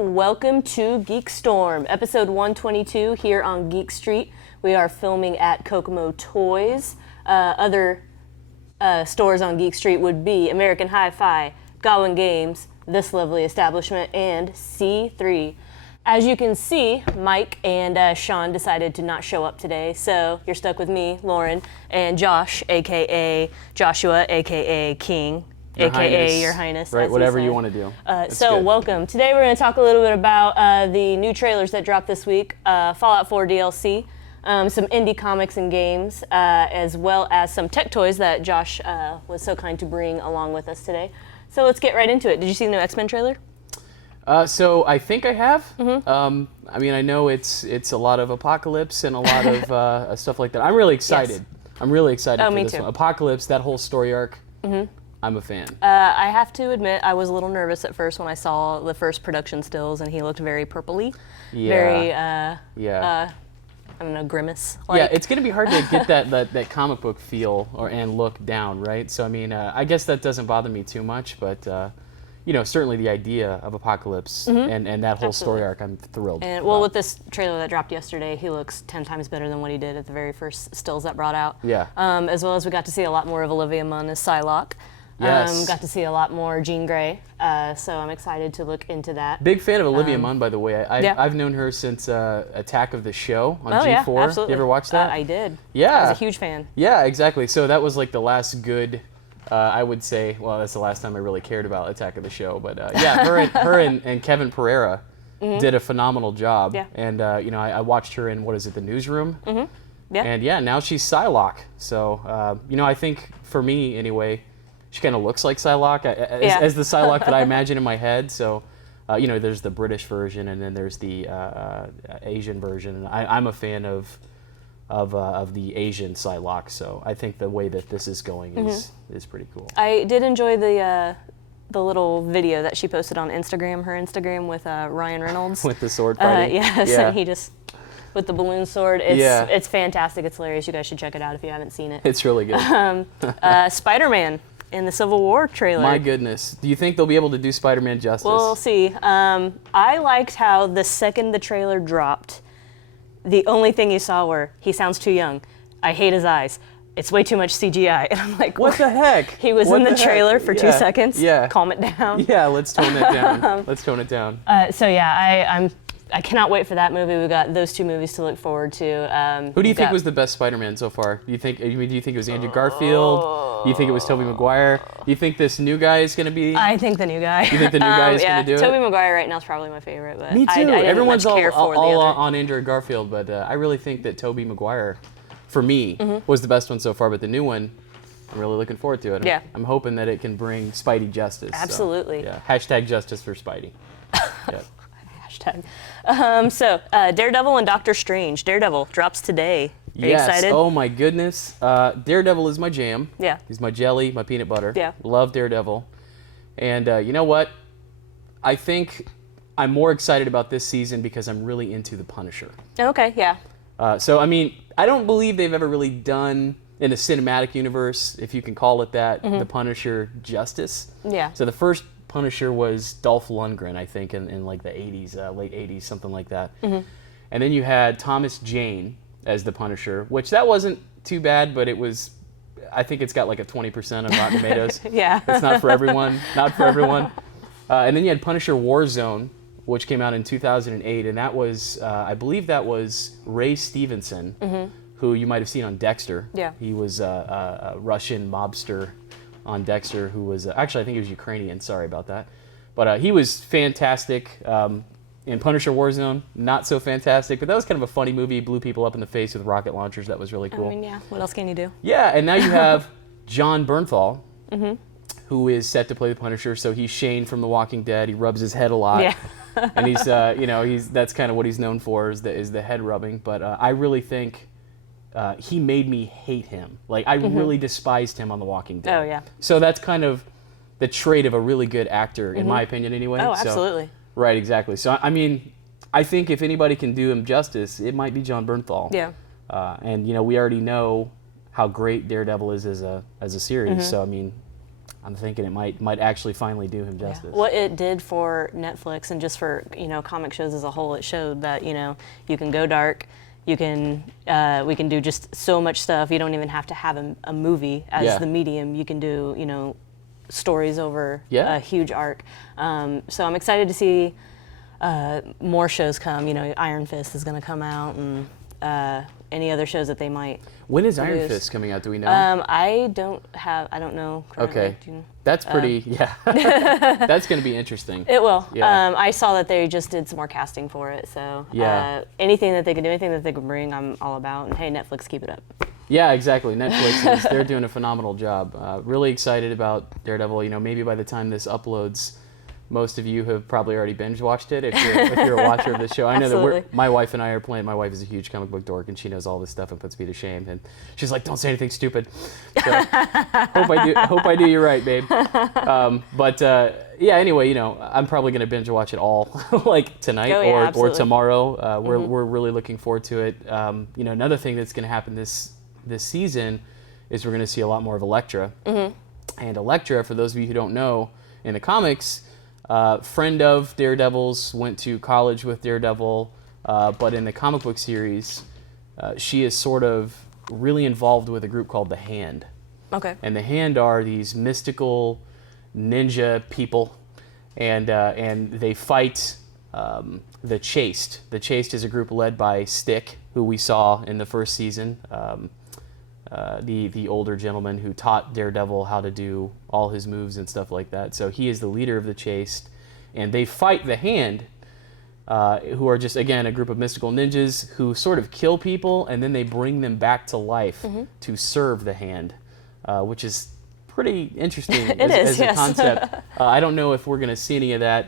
Welcome to GeekStorm, episode 122 here on Geek Street. We are filming at Kokomo Toys. Other stores on Geek Street would be American Hi-Fi, Goblin Games, This Lovely Establishment, and C3. As you can see, Mike and Sean decided to not show up today, so you're stuck with me, Lauren, and Josh, aka Joshua, aka King. AKA Your Highness. Right, whatever you want to do. So welcome. Today we're going to talk a little bit about the new trailers that dropped this week, Fallout 4 DLC, some indie comics and games, as well as some tech toys that Josh was so kind to bring along with us today. So let's get right into it. Did you see the new XMen trailer? So I think I have. Mm-hmm. I mean, I know it's a lot of Apocalypse and a lot of stuff like that. I'm really excited. Yes. I'm really excited for this one. Apocalypse, that whole story arc. Mm-hmm. I'm a fan. I have to admit, I was a little nervous at first when I saw the first production stills, and he looked very purpley. Yeah. Very, I don't know, grimace. Yeah, it's going to be hard to get that comic book feel and look down, right? So, I mean, I guess that doesn't bother me too much, but, certainly the idea of Apocalypse and that whole story arc, I'm thrilled. And well, with this trailer that dropped yesterday, he looks 10 times better than what he did at the very first stills that brought out. Yeah. As well as we got to see a lot more of Olivia Munn as Psylocke. Yes. Got to see a lot more Jean Grey, so I'm excited to look into that. Big fan of Olivia Munn, by the way. I've known her since Attack of the Show on G4. Yeah, absolutely. You ever watch that? I did. Yeah. I was a huge fan. Yeah, exactly. So that was like the last good, I would say, well, that's the last time I really cared about Attack of the Show. But yeah, her and Kevin Pereira did a phenomenal job. Yeah. And, I watched her in, The Newsroom? Mm-hmm. Yeah. And yeah, now she's Psylocke. So, I think for me, anyway, she kind of looks like Psylocke, as the Psylocke that I imagine in my head. So, there's the British version, and then there's the Asian version. And I'm a fan of the Asian Psylocke. So I think the way that this is going is pretty cool. I did enjoy the little video that she posted on Instagram, her Instagram with Ryan Reynolds. With the sword fighting. Yes, yeah. And he just with the balloon sword. It's fantastic. It's hilarious. You guys should check it out if you haven't seen it. It's really good. Spider-Man in the Civil War trailer. My goodness. Do you think they'll be able to do Spider-Man justice? We'll see. I liked how the second the trailer dropped, the only thing you saw were, he sounds too young. I hate his eyes. It's way too much CGI. And I'm like, what the heck? He was in the trailer for 2 seconds. Yeah. Calm it down. Yeah, let's tone it down. Let's tone it down. I cannot wait for that movie. We've got those two movies to look forward to. Who do you think was the best Spider-Man so far? Do you think it was Andrew Garfield? Do you think it was Tobey Maguire? Do you think this new guy is going to be? I think the new guy. You think the new guy is going to do it? Tobey Maguire right now is probably my favorite. But me too. I didn't Everyone's much care for all on Andrew Garfield, but I really think that Tobey Maguire, for me, was the best one so far. But the new one, I'm really looking forward to it. Yeah. I'm hoping that it can bring Spidey justice. Absolutely. So, yeah. Hashtag justice for Spidey. Yeah. Daredevil and Doctor Strange. Daredevil drops today. Are you excited? Oh my goodness. Daredevil is my jam. Yeah. He's my jelly, my peanut butter. Yeah. Love Daredevil. And you know what? I think I'm more excited about this season because I'm really into the Punisher. Okay, yeah. So, I mean, I don't believe they've ever really done, in the cinematic universe, if you can call it that, the Punisher justice. Yeah. So the first Punisher was Dolph Lundgren, I think, in like the 80s, late 80s, something like that. And then you had Thomas Jane as the Punisher, which that wasn't too bad, but it was, I think it's got like a 20% on Rotten Tomatoes. Yeah. It's not for everyone. Not for everyone. And then you had Punisher Warzone, which came out in 2008, and that was, I believe that was Ray Stevenson, who you might have seen on Dexter. Yeah. He was a Russian mobster on Dexter, who was, actually I think he was Ukrainian, sorry about that. But he was fantastic. In Punisher Warzone, not so fantastic, but that was kind of a funny movie. He blew people up in the face with rocket launchers. That was really cool. I mean, yeah, what else can you do? Yeah, and now you have John Bernthal, who is set to play the Punisher. So he's Shane from The Walking Dead. He rubs his head a lot. Yeah. and he's that's kind of what he's known for is the head rubbing. But I really think he made me hate him. Like I really despised him on The Walking Dead. Oh yeah. So that's kind of the trait of a really good actor, in my opinion, anyway. Oh, So, absolutely. right, exactly. So I mean, I think if anybody can do him justice, it might be Jon Bernthal. Yeah. And we already know how great Daredevil is as a series. So I mean, I'm thinking it might actually finally do him justice. What it did for Netflix and just for comic shows as a whole, it showed that you can go dark. You can we can do just so much stuff. You don't even have to have a movie as the medium. You can do stories over a huge arc. So I'm excited to see more shows come. Iron Fist is going to come out, and any other shows that they might. When is Iron Fist coming out? Do we know? I don't know. Currently. Okay, that's pretty. That's going to be interesting. It will. Yeah. I saw that they just did some more casting for it. So anything that they can do, anything that they can bring, I'm all about. And hey, Netflix, keep it up. Yeah, exactly. Netflix they're doing a phenomenal job. Really excited about Daredevil. Maybe by the time this uploads, most of you have probably already binge watched it if you're a watcher of the show. I know that my wife and I are playing. My wife is a huge comic book dork, and she knows all this stuff and puts me to shame. And she's like, "Don't say anything stupid." So, hope I do you right, babe. Anyway, I'm probably gonna binge watch it all like tonight or tomorrow. We're really looking forward to it. Another thing that's gonna happen this season is we're gonna see a lot more of Elektra. And Elektra, for those of you who don't know, in the comics. Friend of Daredevil's, went to college with Daredevil, but in the comic book series, she is sort of really involved with a group called the Hand. Okay. And the Hand are these mystical ninja people, and they fight the Chaste. The Chaste is a group led by Stick, who we saw in the first season. The older gentleman who taught Daredevil how to do all his moves and stuff like that. So he is the leader of the Chaste, and they fight the Hand, who are just, again, a group of mystical ninjas who sort of kill people, and then they bring them back to life to serve the Hand, which is pretty interesting as a concept. I don't know if we're going to see any of that.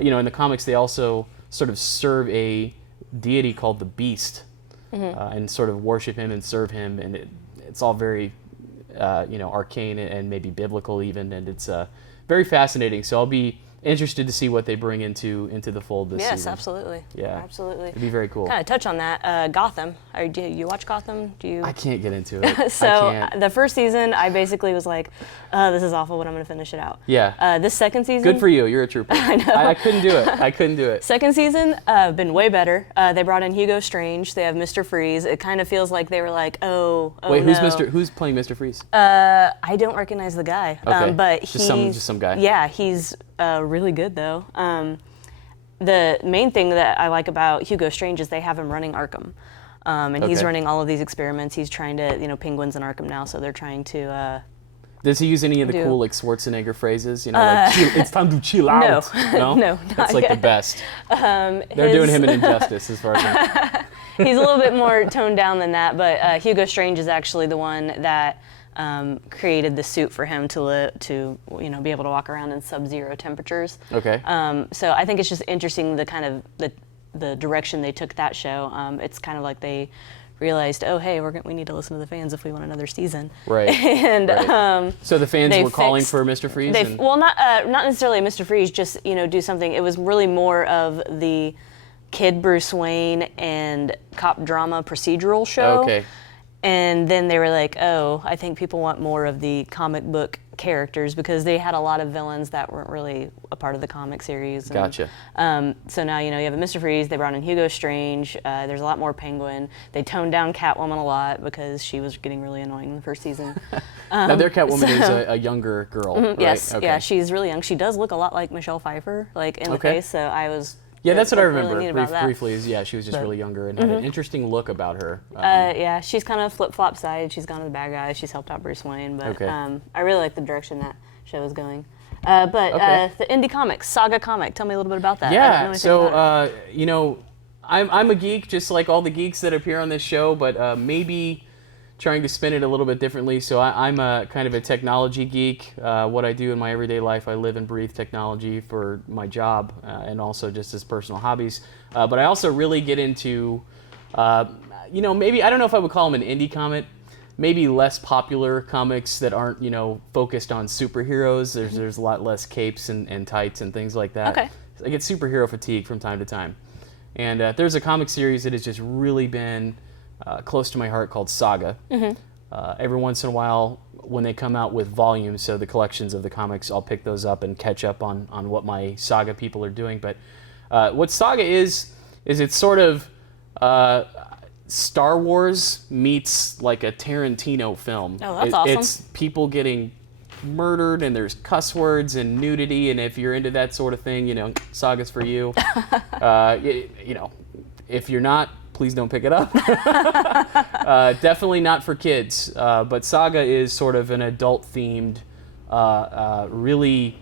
In the comics, they also sort of serve a deity called the Beast, and sort of worship him and serve him, and it's all very, arcane and maybe biblical even, and it's very fascinating. So I'll be interested to see what they bring into the fold this season. Yes, absolutely. Yeah, absolutely. It'd be very cool. Kind of touch on that. Gotham. Do you watch Gotham? I can't get into it. So the first season, I basically was like, "This is awful, but I'm going to finish it out." Yeah. This second season. Good for you. You're a trooper. I know. I couldn't do it. Second season, been way better. They brought in Hugo Strange. They have Mr. Freeze. It kind of feels like they were like, Wait, who's playing Mr. Freeze? I don't recognize the guy. Okay. But just some guy. Yeah, he's really good though. The main thing that I like about Hugo Strange is they have him running Arkham. And he's running all of these experiments. He's trying to, Penguin's in Arkham now, so they're trying to... Does he use any of the cool, like, Schwarzenegger phrases? It's time to chill out. No, that's like the best. They're doing him an injustice as far as I'm... He's a little bit more toned down than that, but Hugo Strange is actually the one that created the suit for him to be able to walk around in sub-zero temperatures. Okay. So I think it's just interesting the kind of the direction they took that show. It's kind of like they realized, oh hey, we need to listen to the fans if we want another season. Right. And so the fans were calling for Mr. Freeze. Well, not necessarily Mr. Freeze. Just do something. It was really more of the kid Bruce Wayne and cop drama procedural show. Okay. And then they were like, oh, I think people want more of the comic book characters because they had a lot of villains that weren't really a part of the comic series. And, gotcha. So now, you have a Mr. Freeze, they brought in Hugo Strange, there's a lot more Penguin. They toned down Catwoman a lot because she was getting really annoying in the first season. Now their Catwoman is a younger girl, right? Yes, okay. Yeah, she's really young. She does look a lot like Michelle Pfeiffer, like in the face, so I was... Yeah, that's what I remember really briefly. She was just really younger and had an interesting look about her. Yeah, she's kind of flip-flop side. She's gone to the bad guys. She's helped out Bruce Wayne, but I really like the direction that show is going. The indie comics, Saga Comic. Tell me a little bit about that. Yeah, so I'm a geek, just like all the geeks that appear on this show, but maybe trying to spin it a little bit differently. So I'm a kind of a technology geek. What I do in my everyday life, I live and breathe technology for my job and also just as personal hobbies. But I also really get into, maybe, I don't know if I would call them an indie comic, maybe less popular comics that aren't, focused on superheroes. There's a lot less capes and tights and things like that. Okay. I get superhero fatigue from time to time. And there's a comic series that has just really been close to my heart called Saga. Every once in a while, when they come out with volumes, so the collections of the comics, I'll pick those up and catch up on what my Saga people are doing. But what Saga is it's sort of Star Wars meets like a Tarantino film. Oh, that's awesome. It's people getting murdered and there's cuss words and nudity, and if you're into that sort of thing, Saga's for you. If you're not, please don't pick it up. Definitely not for kids, but Saga is sort of an adult-themed, really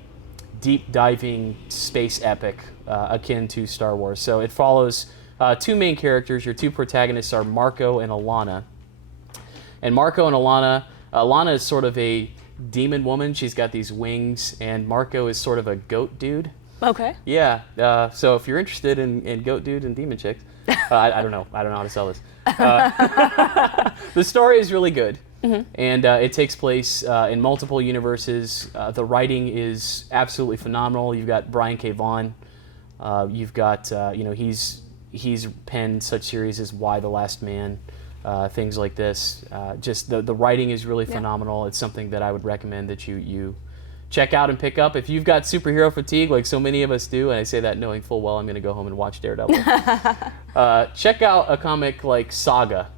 deep-diving space epic akin to Star Wars. So it follows two main characters. Your two protagonists are Marco and Alana. And Marco and Alana is sort of a demon woman. She's got these wings, and Marco is sort of a goat dude. Okay. Yeah. So if you're interested in goat dude and demon chicks, I don't know how to sell this. The story is really good, and it takes place in multiple universes. The writing is absolutely phenomenal. You've got Brian K. Vaughan. You've got he's penned such series as Y: The Last Man. Things like this. Just the writing is really phenomenal. It's something that I would recommend that you check out and pick up. If you've got superhero fatigue, like so many of us do, and I say that knowing full well I'm going to go home and watch Daredevil, check out a comic like Saga.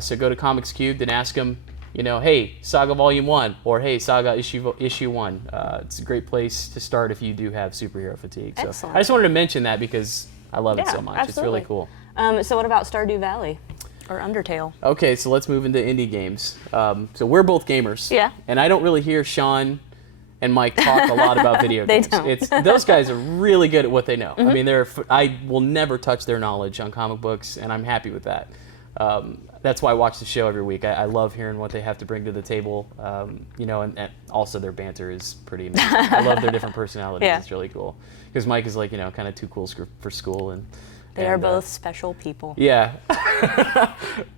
So go to Comics Cubed and ask them, hey, Saga Volume 1, or hey, Saga Issue 1. It's a great place to start if you do have superhero fatigue. So Excellent. I just wanted to mention that because I love it so much. Absolutely. It's really cool. So what about Stardew Valley or Undertale? Okay, so let's move into indie games. So we're both gamers. Yeah. And I don't really hear Sean and Mike talk a lot about video They games. don't. Those guys are really good at what they know. I mean, I will never touch their knowledge on comic books, and I'm happy with that. That's why I watch the show every week. I love hearing what they have to bring to the table. And also their banter is pretty amazing. I love their different personalities. Yeah. It's really cool. Because Mike is like, kind of too cool for school, and They are both special people. yeah.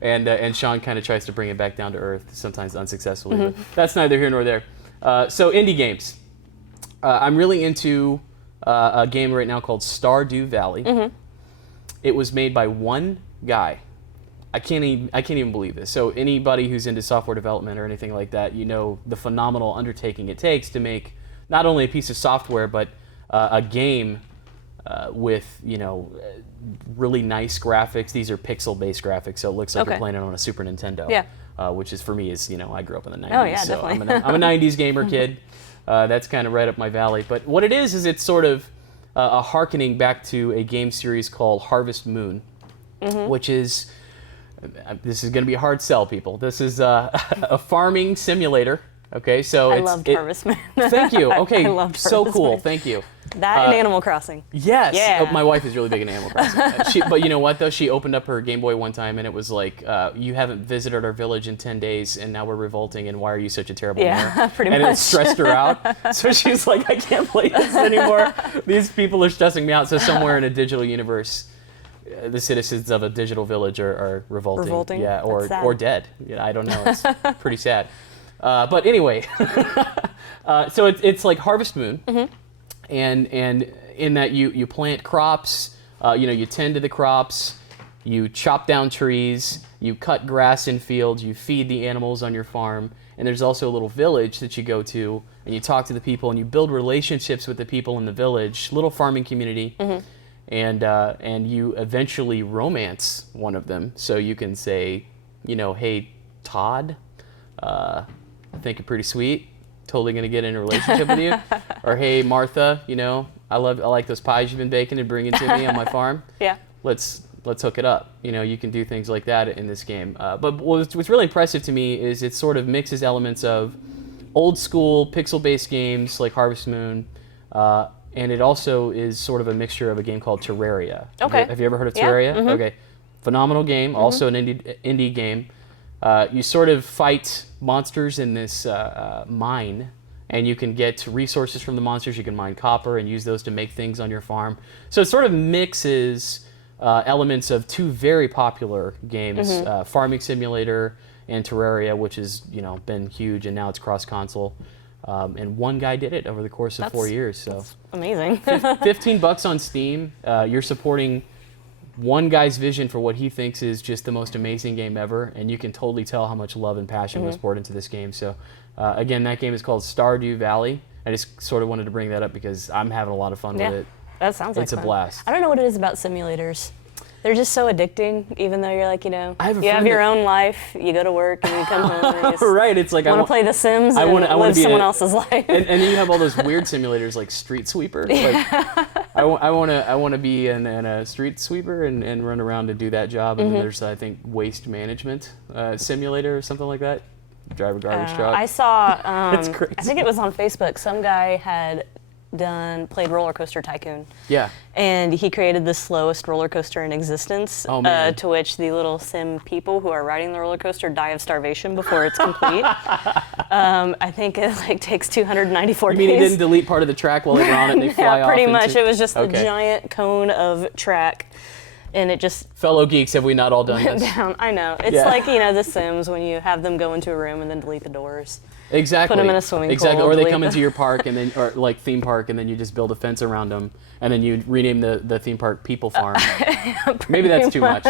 and Sean kind of tries to bring it back down to earth, sometimes unsuccessfully. But that's neither here nor there. So indie games. I'm really into a game right now called Stardew Valley. It was made by one guy. I can't even believe this. So anybody who's into software development or anything like that, the phenomenal undertaking it takes to make not only a piece of software, but a game with really nice graphics. These are pixel-based graphics, so it looks like you're playing it on a Super Nintendo. Yeah. Which is for me is I grew up in the 90s. Oh yeah, so definitely. I'm a 90s gamer kid. That's kind of right up my valley. But what it is it's sort of a hearkening back to a game series called Harvest Moon, which is this is going to be a hard sell, people. This is a farming simulator. Okay, so I loved Harvest Moon. Thank you. Okay, I loved so Harvest cool. Moon. Thank you. That and Animal Crossing. Yes. Yeah. My wife is really big in Animal Crossing. But you know what, though? She opened up her Game Boy one time, and it was like, you haven't visited our village in 10 days, and now we're revolting, and why are you such a terrible mayor? Pretty much. And it stressed her out. So she's like, I can't play this anymore. These people are stressing me out. So somewhere in a digital universe, the citizens of a digital village are revolting. Revolting? Yeah, That's sad. or dead. I don't know. It's pretty sad. But anyway, so it's like Harvest Moon, and in that you plant crops, you tend to the crops, you chop down trees, you cut grass in fields, you feed the animals on your farm, and there's also a little village that you go to, and you talk to the people, and you build relationships with the people in the village, little farming community, and you eventually romance one of them. So you can say, hey, Todd, I think you're pretty sweet. Totally gonna get in a relationship with you. Or hey, Martha, I like those pies you've been baking and bringing to me on my farm. Yeah. Let's hook it up. You can do things like that in this game. But what's really impressive to me is it sort of mixes elements of old school pixel-based games like Harvest Moon, and it also is sort of a mixture of a game called Terraria. Okay. Have you ever heard of Terraria? Yeah. Okay. Phenomenal game. Also an indie game. you sort of fight monsters in this mine, and you can get resources from the monsters. You can mine copper and use those to make things on your farm. So it sort of mixes elements of two very popular games, Farming Simulator and Terraria, which has been huge, and now it's cross-console. And one guy did it over the course of 4 years. So that's amazing. $15 on Steam. You're supporting one guy's vision for what he thinks is just the most amazing game ever, and you can totally tell how much love and passion was poured into this game. So, again, that game is called Stardew Valley. I just sort of wanted to bring that up because I'm having a lot of fun with it. That sounds like it's a fun. blast. I don't know what it is about simulators. They're just so addicting, even though you're like, you have your own life, you go to work, and you come home and you just right, it's like want to play The Sims and live someone else's life. And then you have all those weird simulators like Street Sweeper. Like, I want to be in a street sweeper and run around and do that job. And then there's, I think, waste management simulator or something like that. Drive a garbage truck. I saw, That's crazy. I think it was on Facebook, some guy had played Roller Coaster Tycoon. Yeah. And he created the slowest roller coaster in existence, to which the little sim people who are riding the roller coaster die of starvation before it's complete. I think it takes 294 days. You mean he didn't delete part of the track while they were on it and they fly off? Yeah, pretty much. It was just a giant cone of track. And it just... Fellow geeks, have we not all done this? Down. I know. It's like, The Sims when you have them go into a room and then delete the doors. Exactly. Put them in a swimming pool. Exactly. Or they come into your park and then, or like theme park, and then you just build a fence around them, and then you rename the theme park People Farm. Maybe that's too much.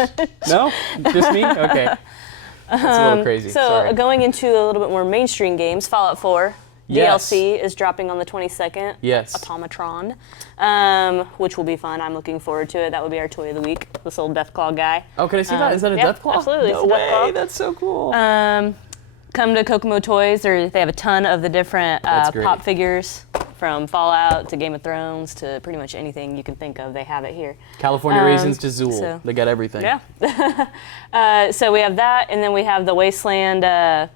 No? Just me? Okay. That's a little crazy. So Sorry. going into a little bit more mainstream games, Fallout 4. Yes. DLC is dropping on the 22nd. Yes. Automatron, which will be fun. I'm looking forward to it. That will be our toy of the week. This old Deathclaw guy. Oh, can I see that? Is that a Deathclaw? Absolutely. No it's a way. Deathclaw. That's so cool. Come to Kokomo Toys. They have a ton of the different pop figures, from Fallout to Game of Thrones to pretty much anything you can think of. They have it here. California Raisins to Zool. They got everything. Yeah. So we have that, and then we have the Wasteland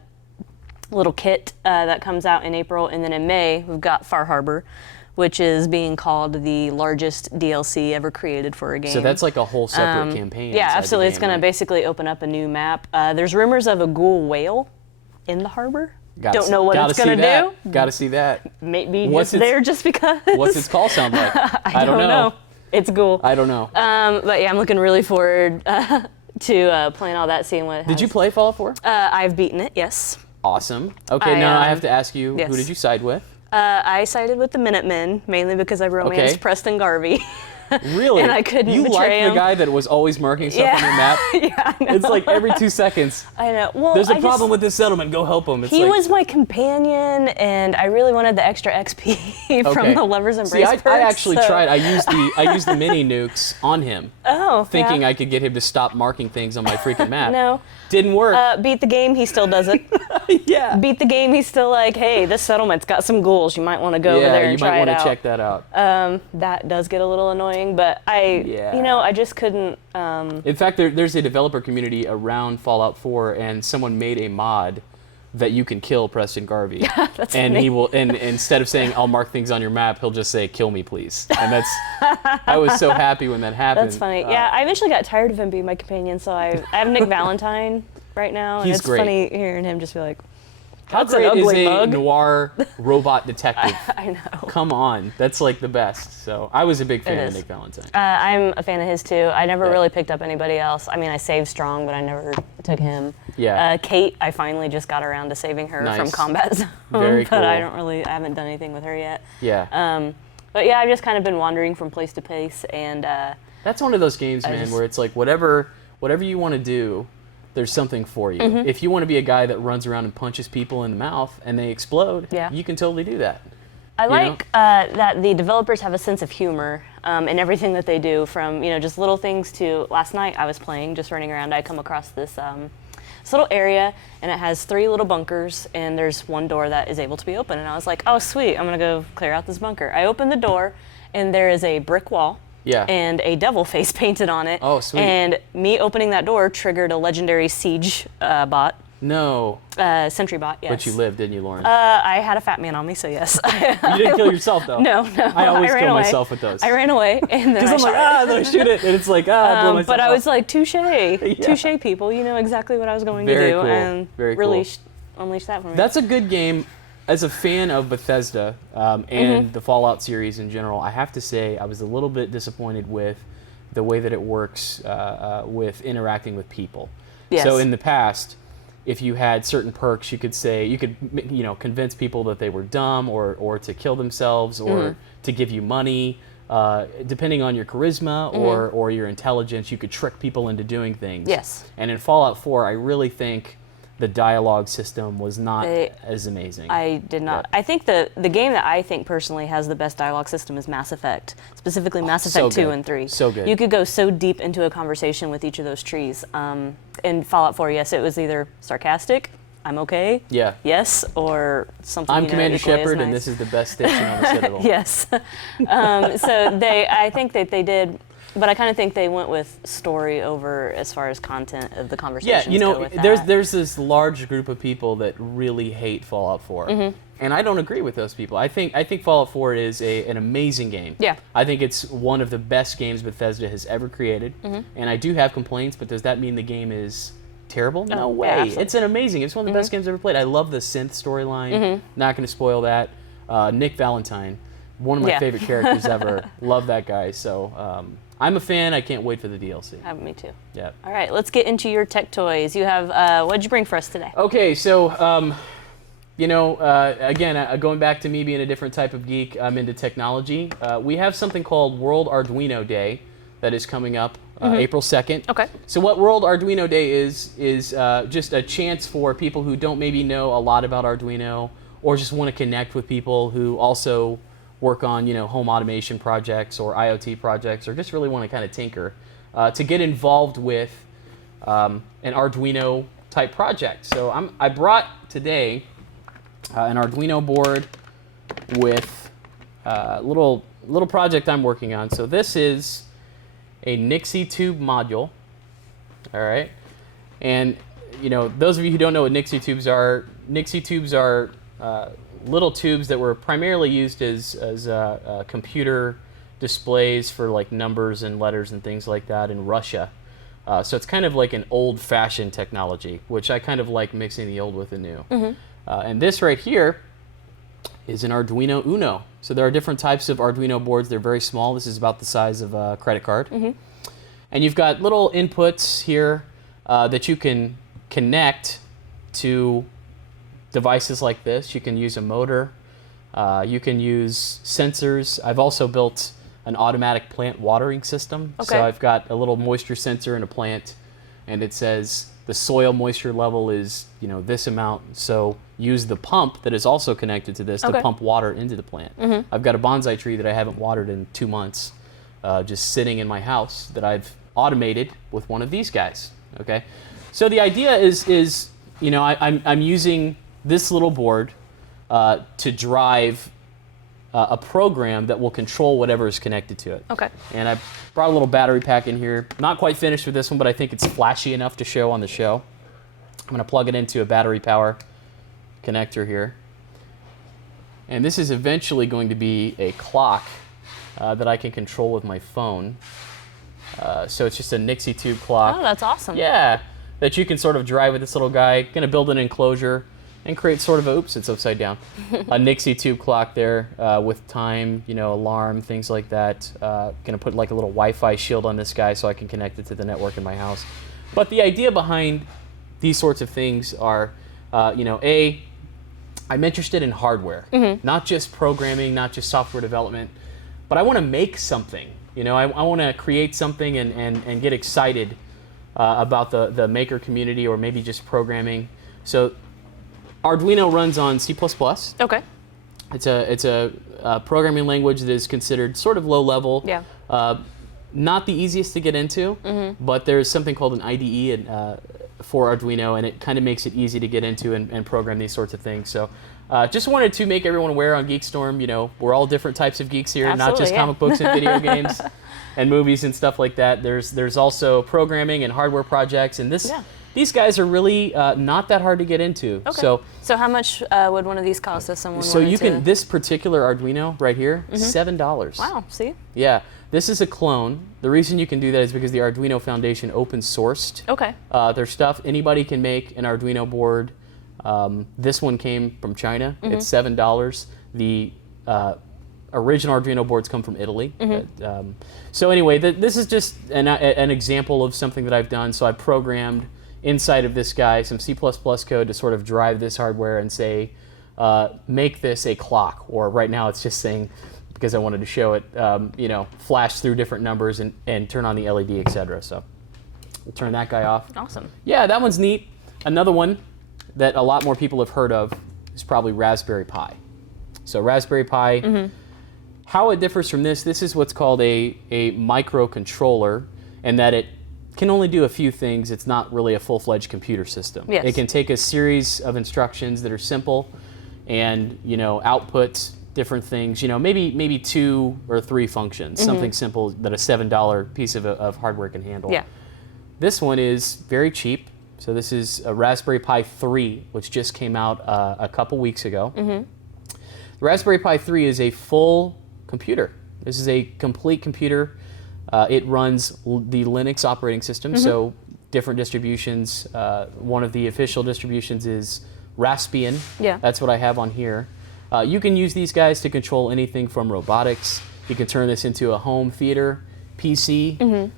little kit that comes out in April, and then in May we've got Far Harbor, which is being called the largest DLC ever created for a game. So that's like a whole separate campaign. Yeah, absolutely. It's going to basically open up a new map. There's rumors of a ghoul whale in the harbor. Don't know what it's going to do. Got to see that. Maybe just because. What's its call sound like? I don't know. It's ghoul. I don't know. But yeah, I'm looking really forward to playing all that, seeing what it has. Did you play Fallout 4? I've beaten it, yes. Awesome. Okay, now I have to ask you, who did you side with? I sided with the Minutemen, mainly because I romanced Preston Garvey. Really? And I couldn't You betray him. like the guy that was always marking stuff on your map? Yeah, I know. It's like every 2 seconds. I know. Well, there's a problem with this settlement. Go help him. He was my companion, and I really wanted the extra XP from the Lover's Embrace perks. I actually tried. I used the mini nukes on him. Oh, thinking I could get him to stop marking things on my freaking map. No. Didn't work. Beat the game, he still does it. Yeah. Beat the game, he's still like, hey, this settlement's got some ghouls. You might want to go over there and try it out. Yeah, you might want to check that out. That does get a little annoying, but I just couldn't. In fact, there's a developer community around Fallout 4, and someone made a mod that you can kill Preston Garvey. That's and funny. he will, and instead of saying I'll mark things on your map, he'll just say kill me please. And I was so happy when that happened. That's funny. Yeah, I eventually got tired of him being my companion, so I have Nick Valentine right now, and it's funny hearing him just be like, how great is a noir robot detective? I know. Come on, that's like the best. So I was a big fan of Nick Valentine. I'm a fan of his too. I never really picked up anybody else. I mean, I saved Strong, but I never took him. Yeah. Kate, I finally just got around to saving her from Combat Zone. Very cool. But I haven't done anything with her yet. Yeah. But yeah, I've just kind of been wandering from place to place, and that's one of those games, man, where it's like whatever you want to do, there's something for you. Mm-hmm. If you want to be a guy that runs around and punches people in the mouth and they explode, you can totally do that. I like that the developers have a sense of humor in everything that they do, from just little things to last night I was playing, just running around, I come across this little area, and it has 3 little bunkers, and there's one door that is able to be open, and I was like, oh sweet, I'm gonna go clear out this bunker. I opened the door, and there is a brick wall. Yeah. And a devil face painted on it. Oh, sweet. And me opening that door triggered a legendary siege bot. No. SentryBot, yes. But you lived, didn't you, Lauren? I had a fat man on me, so yes. You didn't kill yourself, though. No. I always kill away. myself with those. I ran away, and then Because I'm like, then I shoot it, and it's like, I blow myself but I up. was like, touche, touche, people. You know exactly what I was going Very to do, cool. and Very really cool. unleash that for me. That's a good game. As a fan of Bethesda and the Fallout series in general, I have to say I was a little bit disappointed with the way that it works with interacting with people. Yes. So in the past, if you had certain perks, you could convince people that they were dumb or to kill themselves or to give you money. Depending on your charisma or your intelligence, you could trick people into doing things. Yes. And in Fallout 4, I really think the dialogue system was not as amazing. I did not. I think the game that I think personally has the best dialogue system is Mass Effect, specifically Mass Effect 2 and 3. So good. You could go so deep into a conversation with each of those trees. In Fallout 4, yes, it was either sarcastic, I'm okay, yes, or something. I'm Commander equally as Shepard, nice. and this is the best station on the Citadel. Yes. So I think that they did. But I kind of think they went with story over as far as content of the conversations. Yeah, go with that. there's this large group of people that really hate Fallout 4, and I don't agree with those people. I think Fallout 4 is an amazing game. Yeah. I think it's one of the best games Bethesda has ever created, and I do have complaints, but does that mean the game is terrible? No way. absolutely. It's an amazing. It's one of the best games I've ever played. I love the synth storyline. Not going to spoil that. Nick Valentine, one of my favorite characters ever. Love that guy. So. I'm a fan. I can't wait for the DLC. Me too. Yeah. All right, let's get into your tech toys. You have, what'd you bring for us today? Okay, so, again, going back to me being a different type of geek, I'm into technology. We have something called World Arduino Day that is coming up April 2nd. Okay. So what World Arduino Day is just a chance for people who don't maybe know a lot about Arduino or just want to connect with people who also work on home automation projects or IoT projects or just really want to kind of tinker to get involved with an Arduino type project. So I brought today an Arduino board with a little project I'm working on. So this is a Nixie tube module. All right, and those of you who don't know what Nixie tubes are little tubes that were primarily used as computer displays for like numbers and letters and things like that in Russia. So it's kind of like an old-fashioned technology, which I kind of like mixing the old with the new. And this right here is an Arduino Uno. So there are different types of Arduino boards. They're very small. This is about the size of a credit card. And you've got little inputs here that you can connect to devices like this. You can use a motor. You can use sensors. I've also built an automatic plant watering system. Okay. So I've got a little moisture sensor in a plant, and it says the soil moisture level is this amount. So use the pump that is also connected to this to pump water into the plant. I've got a bonsai tree that I haven't watered in 2 months, just sitting in my house that I've automated with one of these guys. Okay. So the idea is I'm using this little board to drive a program that will control whatever is connected to it. Okay. And I brought a little battery pack in here. Not quite finished with this one, but I think it's flashy enough to show on the show. I'm going to plug it into a battery power connector here. And this is eventually going to be a clock that I can control with my phone. So it's just a Nixie tube clock. Oh, that's awesome. Yeah, that you can sort of drive with this little guy. Going to build an enclosure and create sort of oops, it's upside down. A Nixie tube clock there with time, alarm, things like that. Going to put like a little Wi-Fi shield on this guy so I can connect it to the network in my house. But the idea behind these sorts of things are, I'm interested in hardware, not just programming, not just software development, but I want to make something. I want to create something and get excited about the maker community or maybe just programming. So Arduino runs on C++. Okay. It's a programming language that is considered sort of low level. Yeah. Not the easiest to get into, but there's something called an IDE for Arduino, and it kind of makes it easy to get into and program these sorts of things. So just wanted to make everyone aware on GeekStorm, we're all different types of geeks here, not just comic books and video games and movies and stuff like that. There's also programming and hardware projects, and this These guys are really not that hard to get into. Okay. So how much would one of these cost if someone wanted you can to... this particular Arduino right here, $7. Wow, see? Yeah, this is a clone. The reason you can do that is because the Arduino Foundation open sourced their stuff. Anybody can make an Arduino board. This one came from China. It's $7. The original Arduino boards come from Italy. So anyway, this is just an example of something that I've done. So I programmed inside of this guy some C++ code to sort of drive this hardware and say, make this a clock. Or right now it's just saying, because I wanted to show it, flash through different numbers and turn on the LED, etc. So we'll turn that guy off. Awesome. Yeah, that one's neat. Another one that a lot more people have heard of is probably Raspberry Pi. So Raspberry Pi, how it differs from this is what's called a microcontroller, and that it can only do a few things. It's not really a full-fledged computer system. Yes. It can take a series of instructions that are simple and, output different things, maybe 2 or 3 functions, something simple that a $7 piece of hardware can handle. Yeah. This one is very cheap. So this is a Raspberry Pi 3, which just came out a couple weeks ago. The Raspberry Pi 3 is a full computer. This is a complete computer. It runs the Linux operating system, so different distributions. One of the official distributions is Raspbian. Yeah. That's what I have on here. You can use these guys to control anything from robotics. You can turn this into a home theater PC.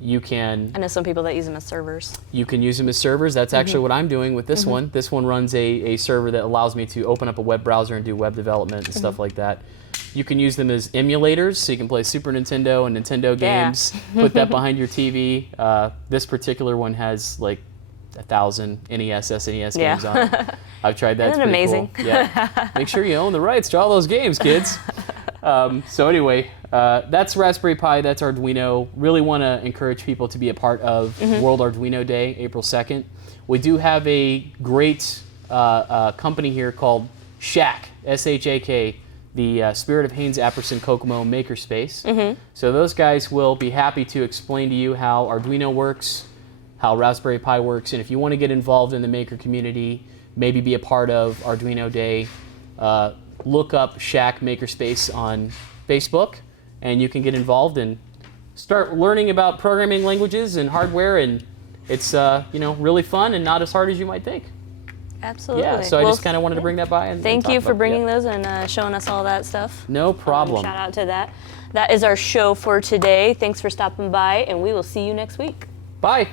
You can... I know some people that use them as servers. You can use them as servers. That's actually what I'm doing with this one. This one runs a server that allows me to open up a web browser and do web development and stuff like that. You can use them as emulators, so you can play Super Nintendo and Nintendo games, put that behind your TV. This particular one has like 1,000 NES, SNES games on it. I've tried that. Isn't it amazing? Cool. Yeah. Make sure you own the rights to all those games, kids. So anyway, that's Raspberry Pi, that's Arduino. Really want to encourage people to be a part of World Arduino Day, April 2nd. We do have a great company here called SHAK, S-H-A-K, the Spirit of Haynes Apperson Kokomo Makerspace. So those guys will be happy to explain to you how Arduino works, how Raspberry Pi works, and if you want to get involved in the maker community, maybe be a part of Arduino Day, look up SHAK Makerspace on Facebook, and you can get involved and start learning about programming languages and hardware, and it's really fun and not as hard as you might think. Absolutely. Yeah, so I just kind of wanted to bring that by. And thank talk you for about, bringing those and showing us all that stuff. No problem. Shout out to that. That is our show for today. Thanks for stopping by, and we will see you next week. Bye.